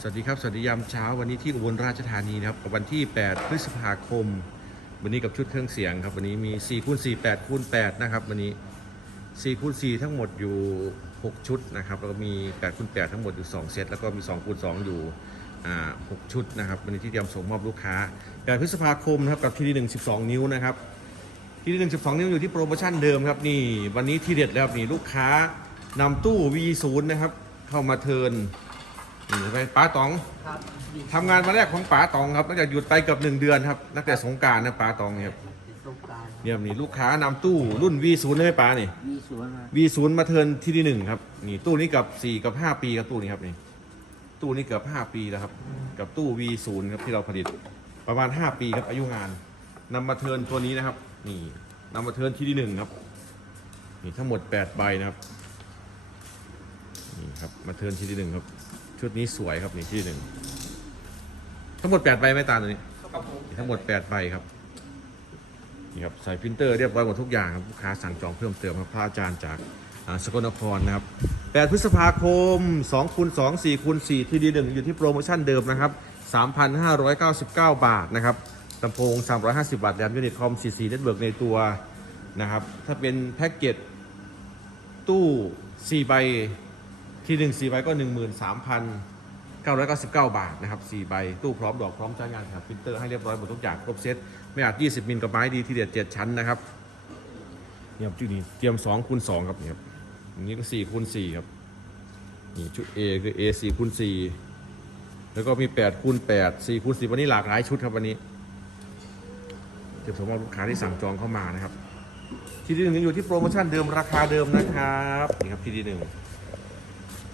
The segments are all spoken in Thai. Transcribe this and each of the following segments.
สวัสดีครับ สวัสดียามเช้าวันนี้ที่อุบลราชธานีนะครับกับวันที่ 8 พฤษภาคม วันนี้กับชุดเครื่องเสียงครับ วันนี้มี4คูณ4 8คูณ8นะครับ วันนี้4คูณ4ทั้งหมดอยู่ 6 ชุดนะครับแล้วก็มี8คูณ8ทั้งหมดอยู่ 2 เซตแล้วก็มี2คูณ2อยู่6ชุดนะครับวันนี้ที่เตรียมส่งมอบลูกค้า8พฤษภาคมนะครับกับที่นี่1 12 นิ้วนะครับที่นี่1 12 นิ้วอยู่ที่โปรโมชั่นเดิมครับนี่วันนี้ที่เด็ดแล้วนี่ลูกค้านำตู้ V0 นะครับเข้ามาเทิร์น นี่ไปป้าต๋องครับทำงานมาแรกของป๋าตองครับตั้งแต่หยุดไปเกือบหนึ่งเดือนครับตั้งแต่สงกรารนะป๋าตองเนี่ยครับสงกรารเนี่ยนี่ลูกค้านำตู้รุ่น V0 ใช่ไหมป๋านี่ มีสวนมา V0 มาเทิร์นที่ที่หนึ่งครับนี่ตู้นี้กับ4กับ5ปีครับตู้นี้ครับนี่ตู้นี้เกือบ5ปีแล้วครับ กับตู้ V0 ครับที่เราผลิตประมาณ5ปีครับอายุงานนำมาเทิร์นตัวนี้นะครับ นี่นำมาเทิร์นที่ที่หนึ่งครับนี่ทั้งหมด8ใบนะครับนี่ครับมาเทิร์นที่ที่หนึ่งครับ ชุดนี้สวยครับนี่ที่หนึ่งทั้งหมด8ใบไหม่ตาตัวนี้ ครับผมทั้งหมด8ใบครับนี่ครับใส่พิมพ์เตอร์เรียบร้อยหมดทุกอย่างครับลูกค้าสั่งจองเพิ่มเติมครับพระอาจารย์จากอ่าสกลนครนะครับ8พฤษภาคม2คูณ2 4คูณ4ที่ดีหนึ่งอยู่ที่โปรโมชั่นเดิมนะครับ 3,599 บาทนะครับลำโพง 350 บาทแรมยูนิตคอม 44เน็ตเวิร์กในตัวนะครับ ถ้าเป็นแพ็กเกจตู้ 4 ใบ ที่1 4ใบก็13,999บเก้าบาทนะครับ4ใบตู้พร้อมดอกพร้อมใช้งานครับพิมพ์เตอร์ให้เรียบร้อยหมดทุกอย่างครบเซตไม่อาจ20มิลกับไม้ดีที่เด็ด7ชั้นนะครับเนี่ยครับจุดนี้เตรียม2คูณ2ครับเนี่ยครับอันนี้ก็4คูณ4ครับนี่ชุด A คือ A 4คูณ4แล้วก็มี8คูณ8 4คูณ10วันนี้หลากหลายชุดครับวันนี้เดี๋ยวผมเอาลูกค้าที่สั่งจองเข้ามานะครับ ที่ที่หนึ่งยังอยู่ที่โปรโมชั่นเดิมราคาเดิมนะครับนี่ครับที่ที่หนึ่ง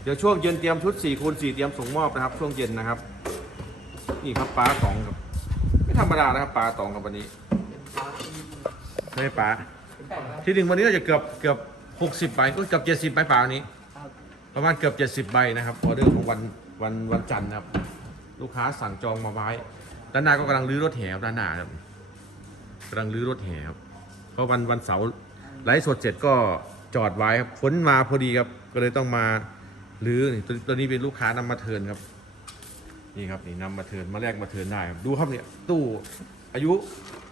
เดี๋ยวช่วงเย็นเตรียมชุด4คูณ4เตรียมส่งมอบนะครับ ช่วงเย็นนะครับ นี่ครับปลาตองครับไม่ธรรมดานะครับปลาตองกับวันนี้ไม่ใช่ปลาที่หนึ่งวันนี้เราจะเกือบเกือบ 60ใบก็เกือบ70ใบปลาวันนี้ ประมาณเกือบ70ใบนะครับออเดอร์ของวันวันวันจันทร์นะครับ ลูกค้าสั่งจองมาไว้ด้านหน้าก็กำลังรื้อรถแห่ด้านหน้าครับกำลังรื้อรถแห่ครับเพราะวันวันเสาร์ไลฟ์สดเสร็จก็จอดไว้ครับฝนมาพอดีครับก็เลยต้องมา รื้อนี่ตัวตัวนี้เป็นลูกค้านำมาเทิร์นครับ นี่ครับนี่นำมาเทิร์นมาแลกมาเทิร์นได้ครับดูครับเนี่ยตู้อายุ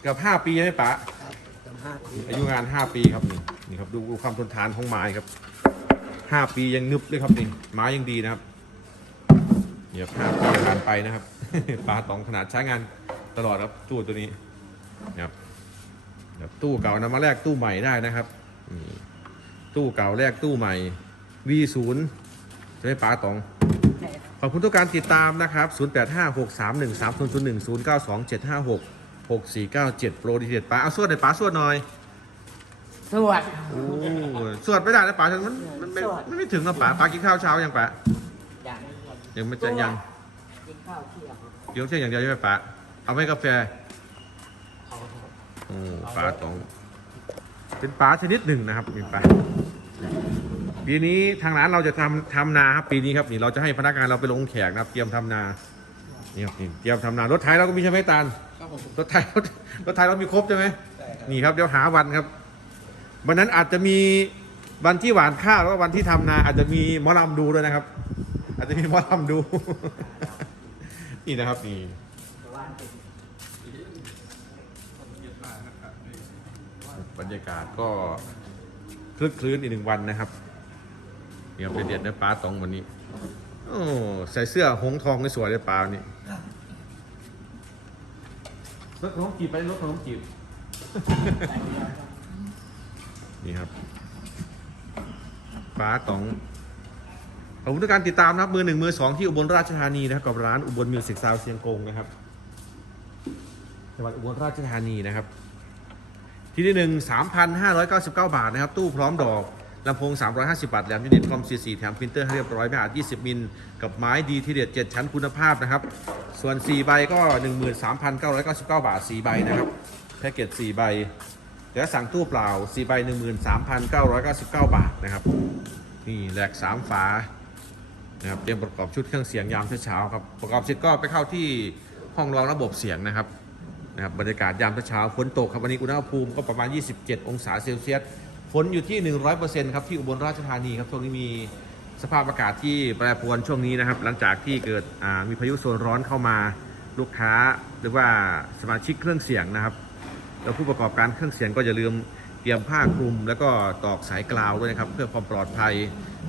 เกือบ5ปีใช่ไหมปะครับจำห้าปีอายุงาน5ปีครับนี่นี่ครับดูดูความทนทานของไม้ครับ5ปียังนึบเลยครับนี่ไม้ยังดีนะครับเนี่ยครับ5ปีผ่านไปนะครับปลาตองขนาดใช้งานตลอดครับตู้ตัวนี้นะครับแบบตู้เก่านำมาแลกตู้ใหม่ได้นะครับนี่ตู้เก่าแลกตู้ใหม่ V0 จะไม่ปลาตองใช่ครับขอบคุณทุกการติดตามนะครับ 0856313001 092756 6497 โปรดีเด็ดปลาเอาสวดหน่อยปลาสวดหน่อย สวัสดีโอ้สวดไม่ได้นะป๋ามันมันไม่สวด มันไม่ถึงนะป๋าป๋ากินข้าวเช้ายังป๋าอย่างนี้ครับยังไม่จะยังกินข้าวเที่ยงครับเดี๋ยวเที่ยงอย่างเดียวใช่ไหมป๋าเอาไหม่กาแฟ เอาครับโอ้ป๋าตอง เป็นป๋าชนิดหนึ่งนะครับมีป๋า ปีนี้ทางร้านเราจะทำทำนาครับปีนี้ครับนี่เราจะให้พนักงานเราไปลงแขกนะครับ เตรียมทำนานี่ครับนี่เตรียมทำนารถไถเราก็มีใช่ไหมตาลครับผมรถไถรถรถไถเรามีครบใช่ไหมใช่ครับนี่ครับเดี๋ยวหาวันครับ วันนั้นอาจจะมีวันที่หวานข้าวแล้วก็วันที่ทำนา อาจจะมีหมอลำดูด้วยนะครับ อาจจะมีหมอลำดู นี่นะครับนี่ว่าเป็นบรรยากาศก็คลึกคลื้นอีกหนึ่งวันนะครับ เนี่ยเป็นเด็ดนะปลาตองวันนี้โอ้ใส่เสื้อหงส์ทองสวยเลยปลาวันนี้รถขนมจีบไปรถขนมจีบ นี่ครับฟ้าตองขอบคุณทุกการติดตามนะครับ มือหนึ่งมือสองที่อุบลราชธานีนะครับกับร้านอุบลมิวสิกซาวเชียงกงนะครับจังหวัดอุบลราชธานีนะครับ ที่ที่หนึ่งสามพันห้าร้อยเก้าสิบเก้าบาทนะครับ ตู้พร้อมดอก ลำโพง 350 บาทแหลมยูนิตคอม C4 แถมพิมพ์เตอร์ให้เรียบร้อยไม่อาจ20 มิล กับไม้ดีที่เด็ด 7 ชั้นคุณภาพนะครับ ส่วน 4 ใบก็ 13,999 บาท 4 ใบนะครับ แพ็กเกจ 4 ใบ แล้วสั่งตู้เปล่า 4 ใบ 13,999 บาทนะครับ นี่แหลก 3 ฝานะครับเตรียมประกอบชุดเครื่องเสียงยามเช้าครับ ประกอบเสร็จก็ไปเข้าที่ห้องรองระบบเสียงนะครับนะครับบรรยากาศยามเช้าฝนตกครับวันนี้อุณหภูมิก็ประมาณ 27 องศาเซลเซียส ฝนอยู่ที่ 100%ครับที่อุบลราชธานีครับช่วงนี้มีสภาพอากาศที่แปรปรวนช่วงนี้นะครับ หลังจากที่เกิดมีพายุโซนร้อนเข้ามาลูกค้า หรือว่าสมาชิกเครื่องเสียงนะครับแล้วผู้ประกอบการเครื่องเสียงก็อย่าลืมเตรียมผ้าคลุม แล้วก็ตอกสายกราวด้วยนะครับ เพื่อความปลอดภัย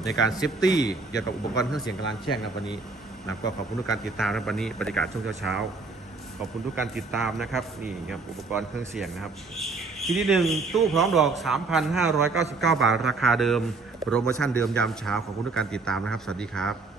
ในการเซฟตี้เกี่ยวกับอุปกรณ์เครื่องเสียงกลางแช่งนะวันนี้นะก็ขอบคุณทุกการติดตามนะวันนี้บรรยากาศช่วงเช้าขอบคุณทุกการติดตามนะครับนี่ครับอุปกรณ์เครื่องเสียงนะครับ ที่ที่หนึ่งตู้พร้อมดอก 3,599 บาทราคาเดิม โปรโมชั่นเดิมยามเช้าขอบคุณทุกการติดตามนะครับ สวัสดีครับ